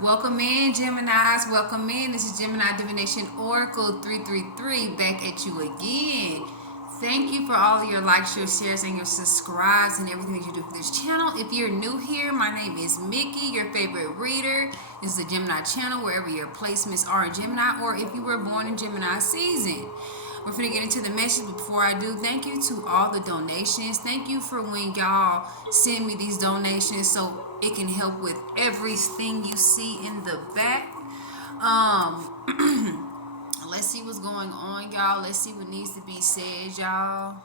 Welcome in, Geminis. Welcome in. This is Gemini Divination Oracle 333 back at you again. Thank you for all of your likes, your shares, and your subscribes and everything that you do for this channel. If you're new here, my name is Mickey, your favorite reader. This is the Gemini channel, wherever your placements are in Gemini, or if you were born in Gemini season. We're going to get into the message, but before I do, thank you to all the donations. Thank you for when y'all send me these donations so it can help with everything you see in the back. Let's see what's going on, y'all. Let's see what needs to be said, y'all.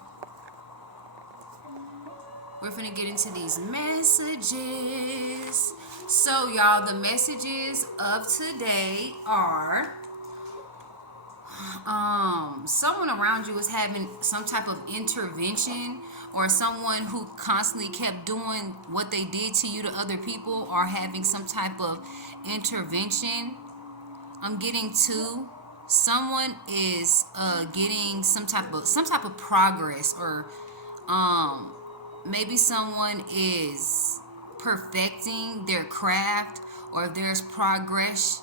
We're going to get into these messages. So, y'all, the messages of today are... someone around you is having some type of intervention, or someone who constantly kept doing what they did to you to other people are having some type of intervention. I'm getting to someone is getting some type of progress, or maybe someone is perfecting their craft, or there's progress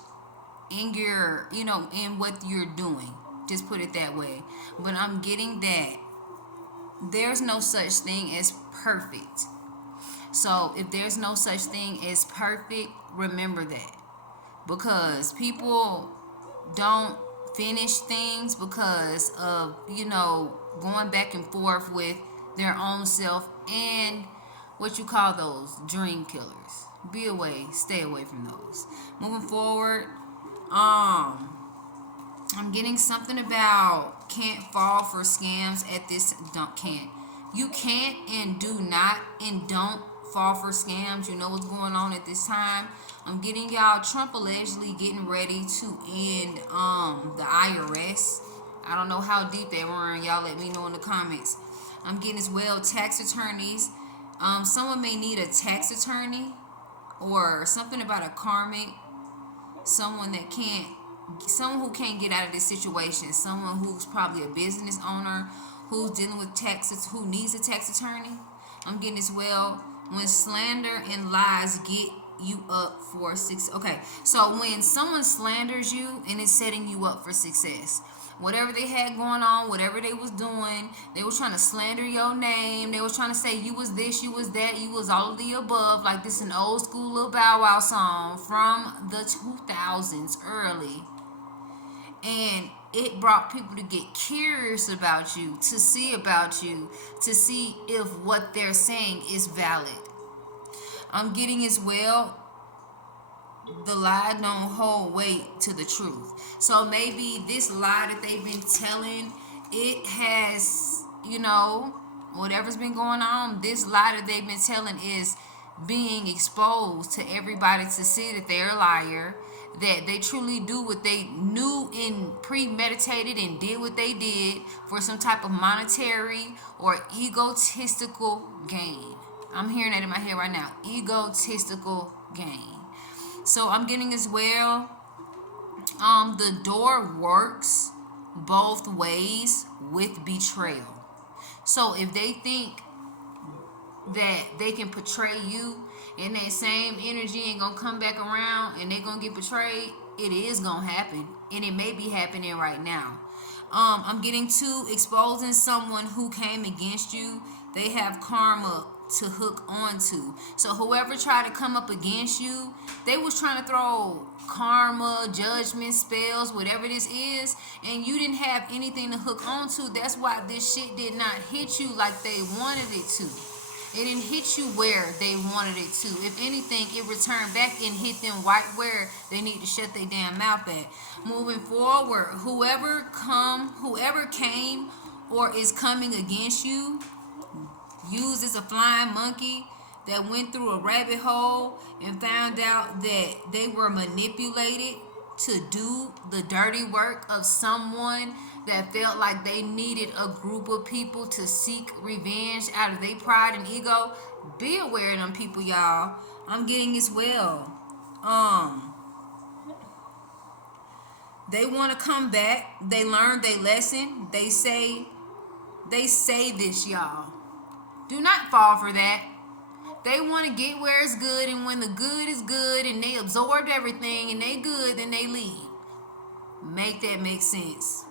in your, in what you're doing. Just put it that way. But I'm getting that there's no such thing as perfect. So if there's no such thing as perfect, remember that. Because people don't finish things because of, going back and forth with their own self and what you call those dream killers. Be away, stay away from those. Moving forward, I'm getting something about can't fall for scams at this. You can't and do not and don't fall for scams. You know what's going on at this time. I'm getting y'all Trump allegedly getting ready to end the IRS. I don't know how deep they were, and y'all let me know in the comments. I'm getting as well tax attorneys. Someone may need a tax attorney, or something about a karmic. Someone who can't get out of this situation. Someone who's probably a business owner who's dealing with taxes, who needs a tax attorney. I'm getting as well when slander and lies get you up for success. Okay, so when someone slanders you and is setting you up for success, whatever they had going on, whatever they was doing, they was trying to slander your name. They was trying to say you was this, you was that, you was all of the above. Like this, an old school little Bow Wow song from the 2000s early. And it brought people to get curious about you, to see if what they're saying is valid. I'm getting as well, the lie don't hold weight to the truth. So maybe this lie that they've been telling, it has, whatever's been going on, this lie that they've been telling is being exposed to everybody to see that they're a liar, that they truly do what they knew and premeditated and did what they did for some type of monetary or egotistical gain. I'm hearing that in my head right now. Egotistical gain. So I'm getting as well, the door works both ways with betrayal. So if they think that they can portray you and that same energy ain't gonna come back around and they're gonna get betrayed, it is gonna happen, and it may be happening right now. I'm getting to exposing someone who came against you. They have karma to hook onto. So whoever tried to come up against you, they was trying to throw karma, judgment, spells, whatever this is, and you didn't have anything to hook onto. That's why this shit did not hit you like they wanted it to. It didn't hit you where they wanted it to. If anything, it returned back and hit them right where they need to shut their damn mouth at. Moving forward, whoever came or is coming against you, used as a flying monkey that went through a rabbit hole and found out that they were manipulated to do the dirty work of someone that felt like they needed a group of people to seek revenge out of their pride and ego. Be aware of them people, y'all. I'm getting as well. They want to come back. They learned their lesson. They say this, y'all. Do not fall for that. They want to get where it's good, and when the good is good and they absorbed everything and they good, then they leave. Make that make sense.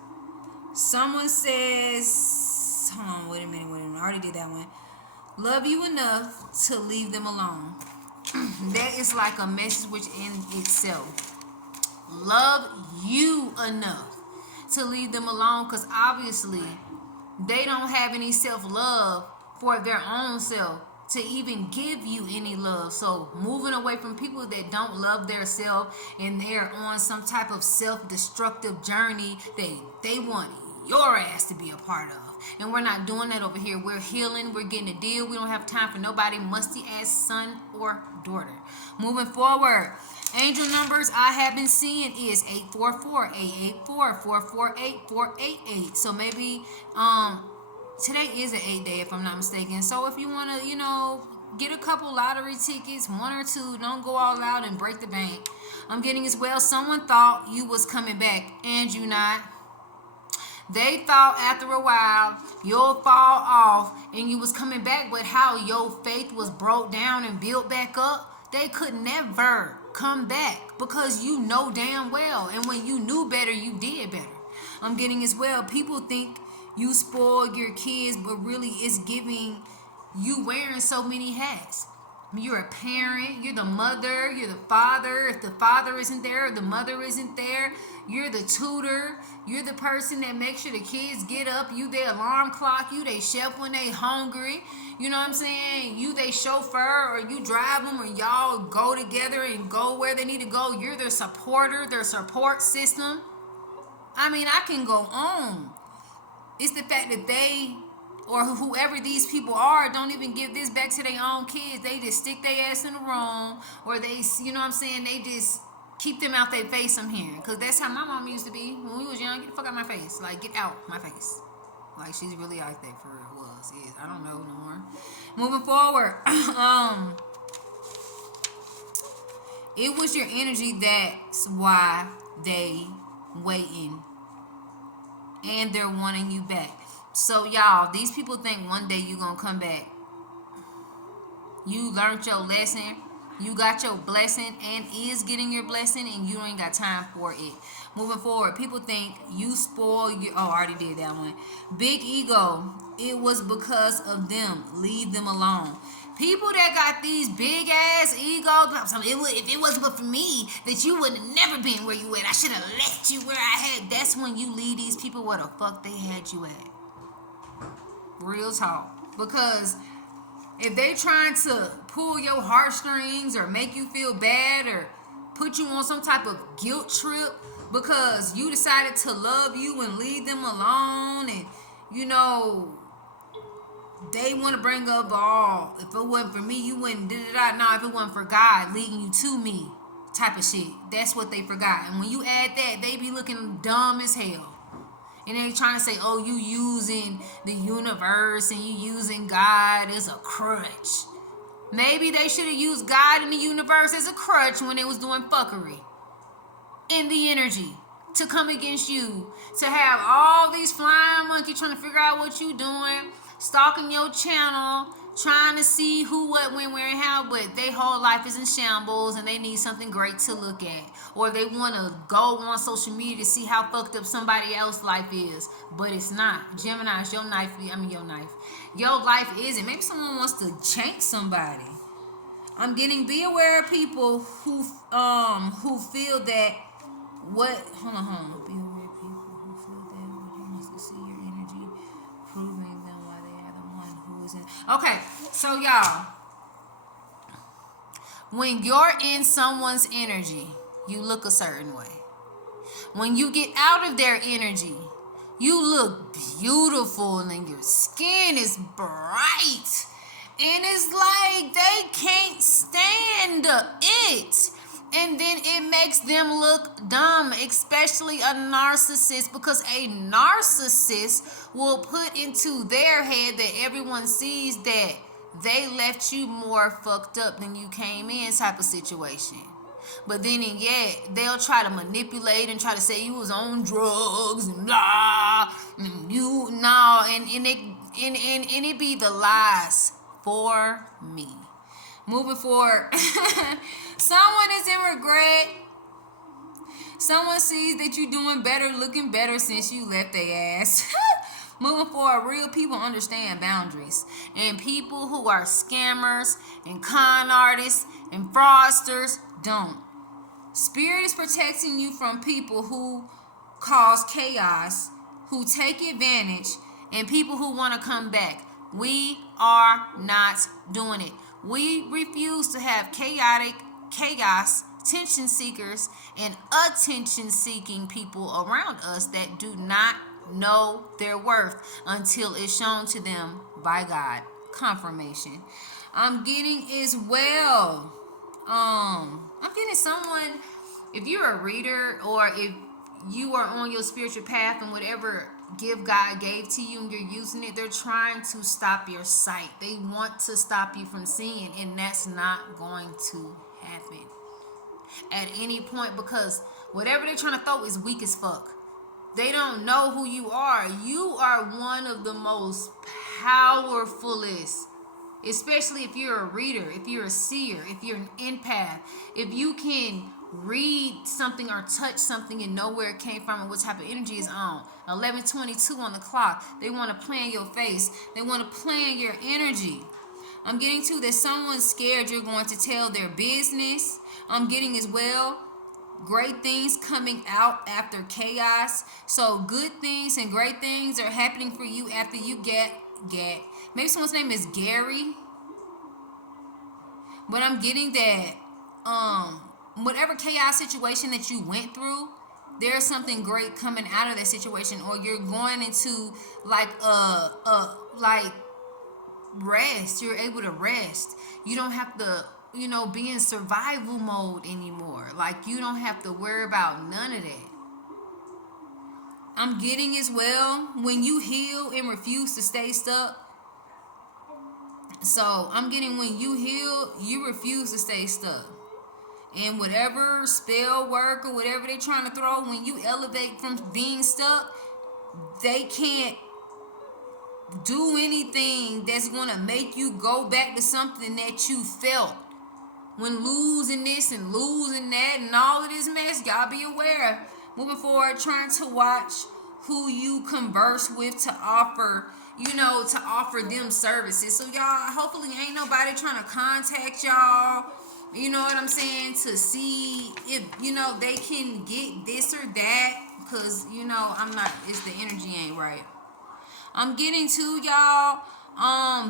Someone says, hold on, wait a minute. I already did that one. Love you enough to leave them alone. That is like a message within itself. Love you enough to leave them alone, because obviously they don't have any self-love for their own self to even give you any love. So moving away from people that don't love their self and they're on some type of self-destructive journey that they want your ass to be a part of. And we're not doing that over here. We're healing. We're getting a deal. We don't have time for nobody musty ass son or daughter. Moving forward, angel numbers I have been seeing is 844, 884, 448, 488. So maybe today is an 8 day if I'm not mistaken. So if you want to, get a couple lottery tickets, one or two, don't go all out and break the bank. I'm getting as well, someone thought you was coming back and you not. They thought after a while you'll fall off and you was coming back, but how your faith was broke down and built back up, they could never come back because you know damn well. And when you knew better, you did better. I'm getting as well, people think you spoil your kids, but really it's giving you wearing so many hats. You're a parent, you're the mother, you're the father. If the father isn't there or the mother isn't there, you're the tutor. You're the person that makes sure the kids get up. You their alarm clock. You they chef when they hungry. You know what I'm saying? You they chauffeur, or you drive them, or y'all go together and go where they need to go. You're their supporter, their support system. I mean, I can go on. It's the fact that they, or whoever these people are, don't even give this back to their own kids. They just stick their ass in the room, or they, you know what I'm saying, they just keep them out their face. I'm hearing, because that's how my mom used to be when we was young. Get the fuck out my face. Like, get out my face. Like, she's really like that for real. Is I don't know no more. Moving forward, it was your energy. That's why they waiting, and they're wanting you back. So y'all, these people think one day you gonna come back. You learned your lesson. You got your blessing and is getting your blessing, and you ain't got time for it. Moving forward, people think you spoil your... Oh, I already did that one. Big ego. It was because of them. Leave them alone. People that got these big ass egos, if it wasn't but for me, that you would have never been where you at. I should have left you where I had. That's when you leave these people where the fuck they had you at. Real talk. Because if they trying to pull your heartstrings or make you feel bad or put you on some type of guilt trip because you decided to love you and leave them alone, and they want to bring up if it wasn't for me, you wouldn't no, if it wasn't for God leading you to me type of shit. That's what they forgot. And when you add that, they be looking dumb as hell. And they trying to say, oh, you using the universe and you using God as a crutch. Maybe they should have used God and the universe as a crutch when they was doing fuckery. In the energy to come against you. To have all these flying monkeys trying to figure out what you doing. Stalking your channel. Trying to see who, what, when, where, and how. But their whole life is in shambles and they need something great to look at. Or they want to go on social media to see how fucked up somebody else's life is. But it's not. Gemini, it's your knife. Your life isn't. Maybe someone wants to change somebody. I'm getting, be aware of people who feel that hold on. Be aware of people who feel that what you wants to see your energy, proving them why they are the one who is in. Okay, so y'all, when you're in someone's energy, you look a certain way. When you get out of their energy, you look beautiful and your skin is bright. And it's like they can't stand it. And then it makes them look dumb, especially a narcissist, because a narcissist will put into their head that everyone sees that they left you more fucked up than you came in type of situation. But then and yet they'll try to manipulate and try to say you was on drugs and blah, and and it be the lies for me. Moving forward, someone is in regret. Someone sees that you're doing better, looking better since you left their ass. Moving forward, real people understand boundaries. And people who are scammers and con artists and fraudsters don't. Spirit is protecting you from people who cause chaos, who take advantage, and people who want to come back. We are not doing it. We refuse to have chaos, tension seekers, and attention-seeking people around us that do not know their worth until it's shown to them by God. Confirmation. I'm getting as well. I'm getting someone, if you're a reader or if you are on your spiritual path and whatever gift God gave to you and you're using it, they're trying to stop your sight. They want to stop you from seeing, and that's not going to happen at any point, because whatever they're trying to throw is weak as fuck. They don't know who you are. You are one of the most powerfulest, especially if you're a reader, if you're a seer, if you're an empath, if you can read something or touch something and know where it came from and what type of energy is on. 11:22 on the clock. They want to play in your face. They want to play in your energy. I'm getting to that someone's scared you're going to tell their business. I'm getting as well great things coming out after chaos. So good things and great things are happening for you after you get maybe someone's name is Gary. But I'm getting that whatever chaos situation that you went through, there's something great coming out of that situation, or you're going into like rest. You're able to rest. You don't have to, be in survival mode anymore. Like, you don't have to worry about none of that. I'm getting as well, when you heal and refuse to stay stuck. So I'm getting when you heal, you refuse to stay stuck. And whatever spell work or whatever they're trying to throw, when you elevate from being stuck, they can't do anything that's going to make you go back to something that you felt when losing this and losing that and all of this mess. Y'all be aware. Moving forward, trying to watch who you converse with to offer, to offer them services. So y'all, hopefully ain't nobody trying to contact y'all, you know what I'm saying, to see if, they can get this or that, because, I'm not, it's the energy ain't right. I'm getting to y'all,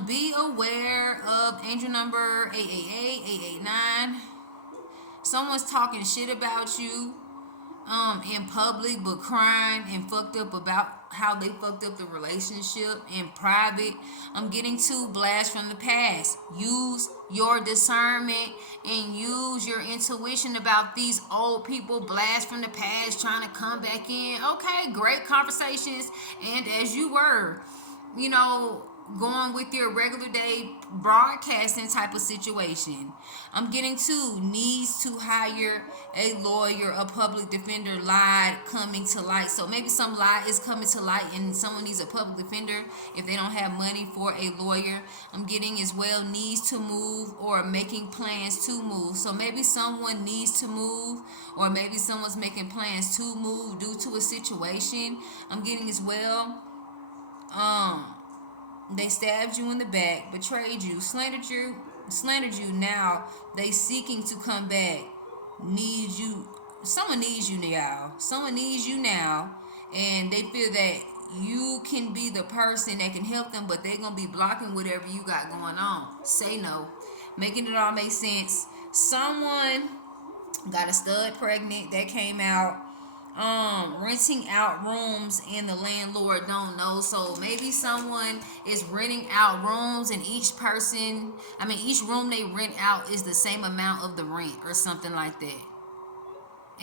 be aware of angel number 888, 889. Someone's talking shit about you in public, but crying and fucked up about how they fucked up the relationship in private. I'm getting to blast from the past. Use your discernment and use your intuition about these old people. Blast from the past, trying to come back in. Okay, great conversations. And as you were, going with your regular day broadcasting type of situation. I'm getting to needs to hire a lawyer, a public defender, lie coming to light. So maybe some lie is coming to light and someone needs a public defender if they don't have money for a lawyer. I'm getting as well needs to move or making plans to move. So maybe someone needs to move, or maybe someone's making plans to move due to a situation. I'm getting as well they stabbed you in the back, betrayed you, slandered you. Now they seeking to come back. Need you. Someone needs you now. Someone needs you now, and they feel that you can be the person that can help them, but they're gonna be blocking whatever you got going on. Say no, making it all make sense. Someone got a stud pregnant that came out. Renting out rooms and the landlord don't know. So maybe someone is renting out rooms and each room they rent out is the same amount of the rent or something like that.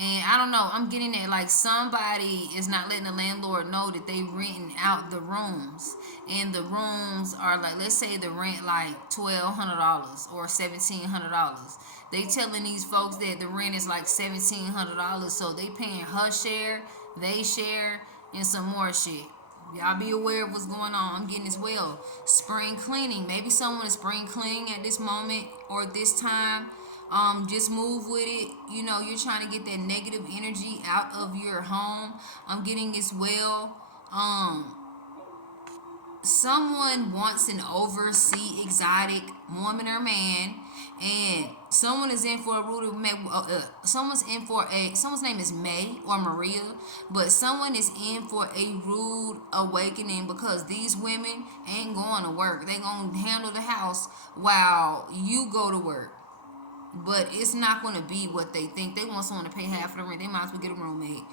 And I don't know, I'm getting that like somebody is not letting the landlord know that they renting out the rooms. And the rooms are like, let's say the rent like $1,200 or $1,700. They telling these folks that the rent is like $1,700, so they paying her share, they share, and some more shit. Y'all be aware of what's going on. I'm getting as well. Spring cleaning. Maybe someone is spring cleaning at this moment or this time. Just move with it. You know, you're trying to get that negative energy out of your home. I'm getting as well. Someone wants an overseas exotic woman or man, and someone is in for a rude someone's name is May or Maria, but someone is in for a rude awakening because these women ain't going to work. They gonna handle the house while you go to work, but it's not going to be what they think. They want someone to pay half of the rent. They might as well get a roommate.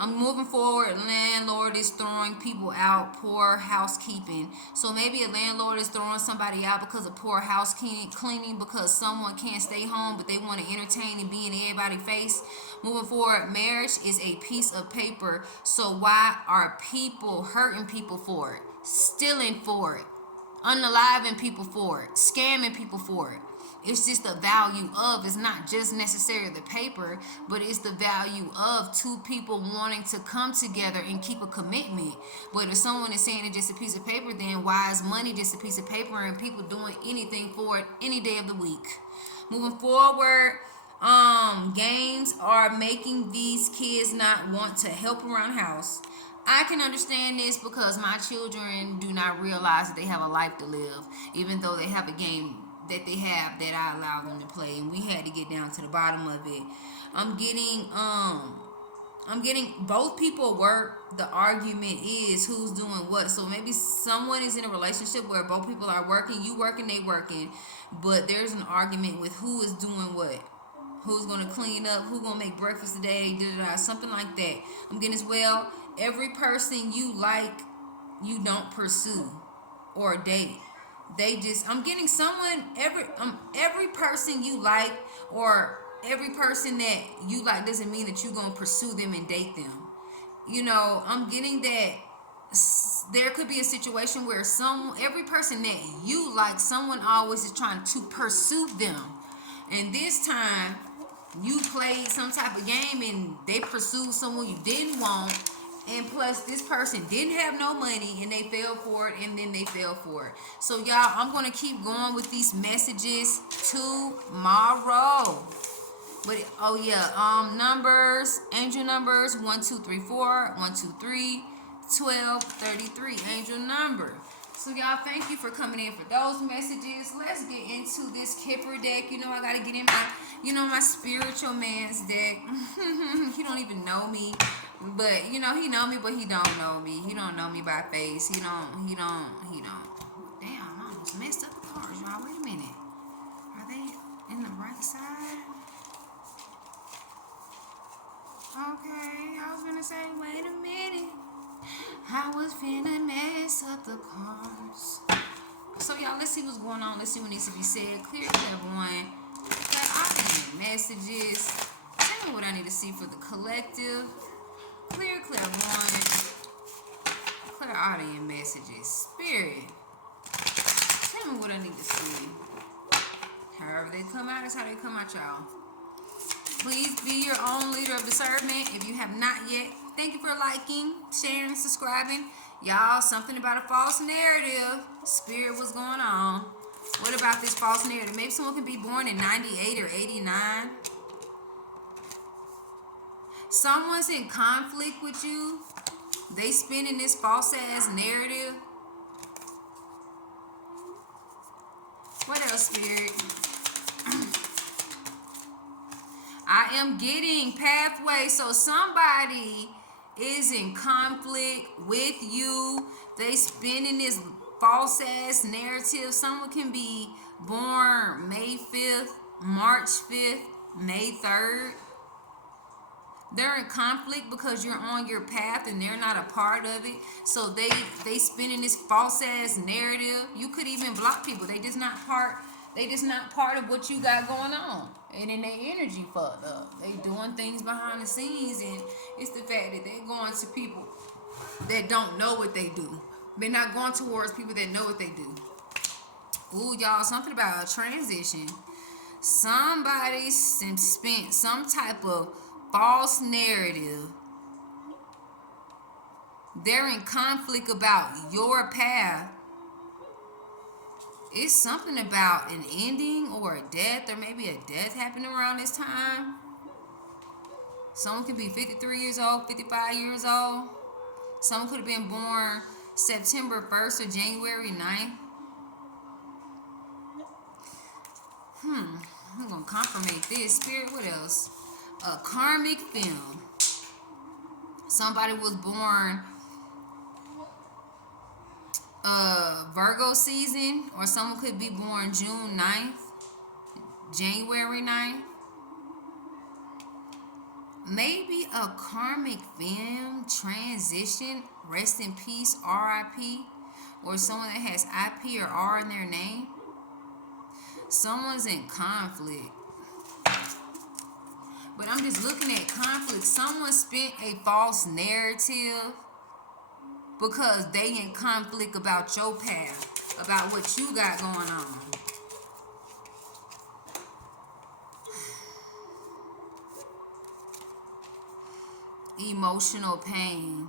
I'm moving forward. Landlord is throwing people out. Poor housekeeping. So maybe a landlord is throwing somebody out because of poor housekeeping, because someone can't stay home, but they want to entertain and be in everybody's face. Moving forward, marriage is a piece of paper. So why are people hurting people for it, stealing for it, unaliving people for it, scamming people for it? It's just the value of, it's not just necessarily the paper, but it's the value of two people wanting to come together and keep a commitment. But if someone is saying it's just a piece of paper, then why is money just a piece of paper and people doing anything for it any day of the week? Moving forward, games are making these kids not want to help around the house. I can understand this because my children do not realize that they have a life to live, even though they have a game that they have that I allow them to play, and we had to get down to the bottom of it. I'm getting both people work. The argument is who's doing what. So maybe someone is in a relationship where both people are working, you working, they working, but there's an argument with who is doing what. Who's gonna clean up? Who's gonna make breakfast today? Something like that. I'm getting as well. Every person you like, you don't pursue or date. They just, I'm getting someone, every person you like or every person that you like doesn't mean that you're going to pursue them and date them. You know, I'm getting that there could be a situation where every person that you like, someone always is trying to pursue them. And this time you played some type of game and they pursued someone you didn't want. And plus, this person didn't have no money and they fell for it, and then they fell for it. So, y'all, I'm going to keep going with these messages tomorrow. But, oh, yeah, numbers, angel numbers, 1, 2, 3, 4, 1, 2, 3, 12, 33, angel number. So, y'all, thank you for coming in for those messages. Let's get into this Kipper deck. You know, I got to get in my spiritual man's deck. He don't even know me. But, you know, he know me, but he don't know me. He don't know me by face. He don't. Damn, I almost messed up the cards, y'all. Wait a minute. Are they in the right side? Okay, I was gonna say, wait a minute. I was finna mess up the cards. So, y'all, let's see what's going on. Let's see what needs to be said. Clear, everyone. I need messages. Tell me what I need to see for the collective. Clear, clairvoyant, clear audience messages. Spirit, tell me what I need to see. However they come out, is how they come out, y'all. Please be your own leader of discernment. If you have not yet, thank you for liking, sharing, and subscribing. Y'all, something about a false narrative. Spirit, what's going on? What about this false narrative? Maybe someone can be born in 98 or 89. Someone's in conflict with you. They spinning this false ass narrative. What else, Spirit? I am getting pathway. So somebody is in conflict with you. They spinning this false ass narrative. Someone can be born May 5th, March 5th, May 3rd. They're in conflict because you're on your path and they're not a part of it. So they spinning this false ass narrative. You could even block people. They just not part of what you got going on. And then their energy fucked up. They doing things behind the scenes, and it's the fact that they're going to people that don't know what they do. They're not going towards people that know what they do. Ooh, y'all, something about a transition. Somebody spent some type of false narrative They're in conflict about your path. It's something about an ending or a death, or maybe a death happening around this time. Someone could be 53 years old, 55 years old. Someone could have been born September 1st or January 9th. I'm going to confirmate this. Spirit, what else? A karmic film. Somebody was born Virgo season, or someone could be born June 9th, January 9th. Maybe a karmic film, transition, rest in peace, RIP, or someone that has IP or R in their name. Someone's in conflict. But I'm just looking at conflict. Someone spent a false narrative because they in conflict about your path, about what you got going on. Emotional pain.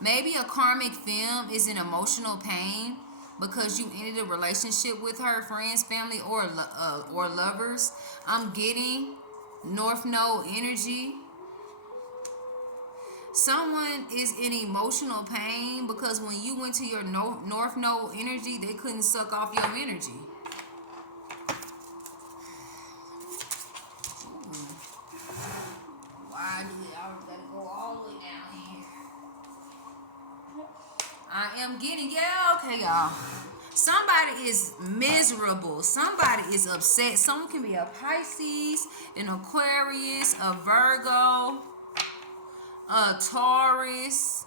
Maybe a karmic film is in emotional pain because you ended a relationship with her, friends, family, or lovers. I'm getting North Node energy. Someone is in emotional pain because when you went to your North Node energy, they couldn't suck off your energy. Why do we always gotta go all the way down here? I am getting, okay, y'all. Somebody is miserable. Somebody is upset. Someone can be a Pisces, an Aquarius, a Virgo, a Taurus,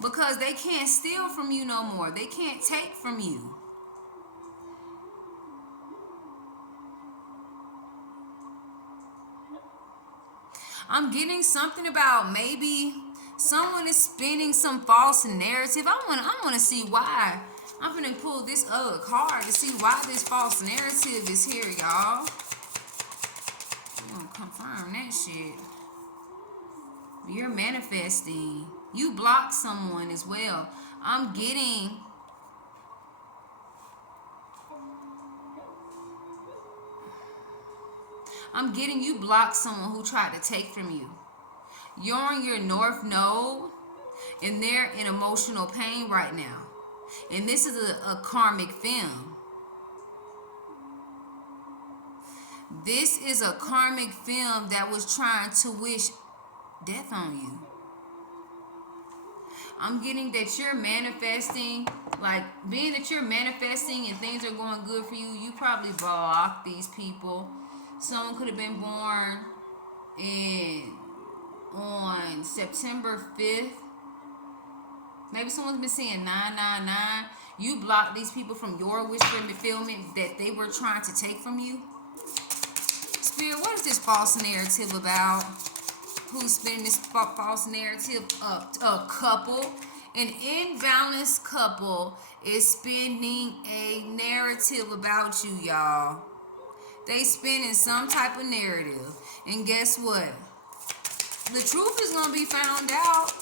because they can't steal from you no more. They can't take from you. I'm getting something about maybe someone is spinning some false narrative. I want to see why. I'm going to pull this other card to see why this false narrative is here, y'all. I'm going to confirm that shit. You're manifesting. You block someone as well. I'm getting you block someone who tried to take from you. You're on your North Node, and they're in emotional pain right now. And this is a karmic film. This is a karmic film that was trying to wish death on you. I'm getting that you're manifesting, like being that you're manifesting and things are going good for you, you probably block these people. Someone could have been born on September 5th. Maybe someone's been saying 999. You block these people from your wish fulfillment that they were trying to take from you. Spirit, what is this false narrative about? Who's spinning this false narrative? A couple. An imbalanced couple is spinning a narrative about you, y'all. They spinning some type of narrative. And guess what? The truth is going to be found out.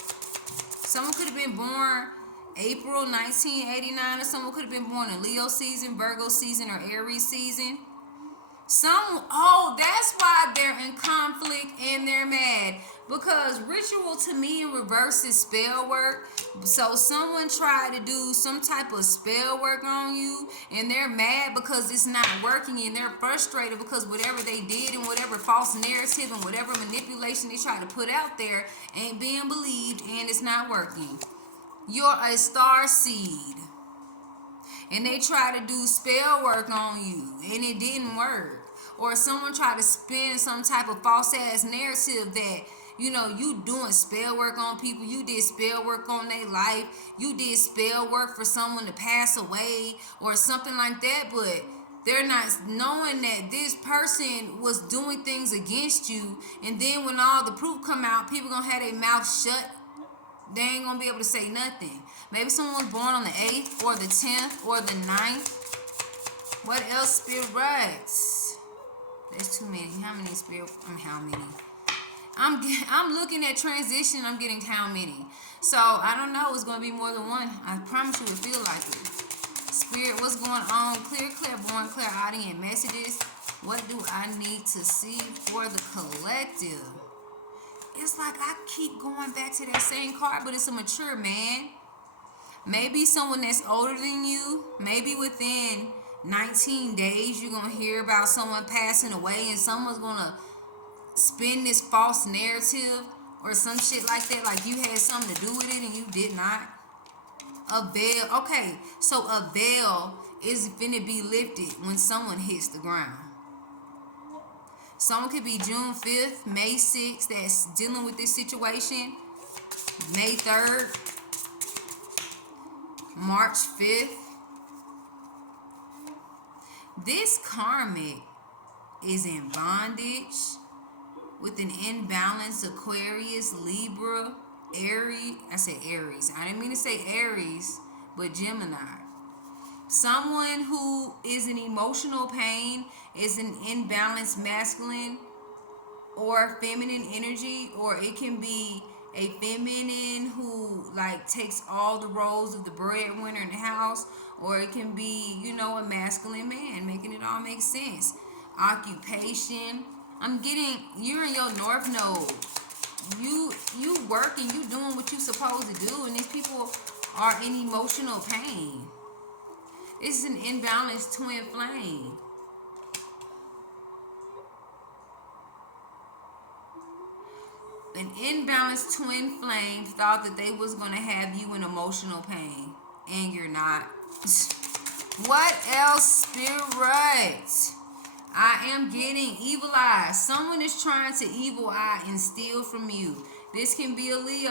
Someone could have been born April 1989, or someone could have been born in Leo season, Virgo season, or Aries season. That's why they're in conflict and they're mad. Because ritual to me in reverse is spell work. So someone tried to do some type of spell work on you and they're mad because it's not working, and they're frustrated because whatever they did and whatever false narrative and whatever manipulation they try to put out there ain't being believed and it's not working. You're a star seed. And they try to do spell work on you and it didn't work. Or someone tried to spin some type of false ass narrative that, you doing spell work on people. You did spell work on their life. You did spell work for someone to pass away or something like that. But they're not knowing that this person was doing things against you. And then when all the proof come out, people going to have their mouth shut. They ain't going to be able to say nothing. Maybe someone was born on the 8th or the 10th or the 9th. What else, Spirit? There's too many. How many, Spirit? How many? I'm looking at transition. I'm getting how many? So I don't know. It's gonna be more than one. I promise you, it feel like it. Spirit, what's going on? Clear, clairvoyant, clairaudient messages. What do I need to see for the collective? It's like I keep going back to that same card, but it's a mature man. Maybe someone that's older than you. Maybe within 19 days, you're gonna hear about someone passing away, and someone's gonna spin this false narrative or some shit like that, like you had something to do with it and you did not. A veil, okay, so a veil is finna be lifted when someone hits the ground. Someone could be June 5th, May 6th that's dealing with this situation, May 3rd, March 5th. This karmic is in bondage with an imbalanced Aquarius, Libra, Aries. I said Aries. I didn't mean to say Aries, but Gemini. Someone who is in emotional pain, is an imbalanced masculine or feminine energy, or it can be a feminine who like takes all the roles of the breadwinner in the house, or it can be, you know, a masculine man, making it all make sense. Occupation. I'm getting, you're in your north node. You working, you doing what you supposed to do, and these people are in emotional pain. This is an imbalanced twin flame. An imbalanced twin flame thought that they was gonna have you in emotional pain, and you're not. What else, Spirit? I am getting evil eye. Someone is trying to evil eye and steal from you. This can be a Leo.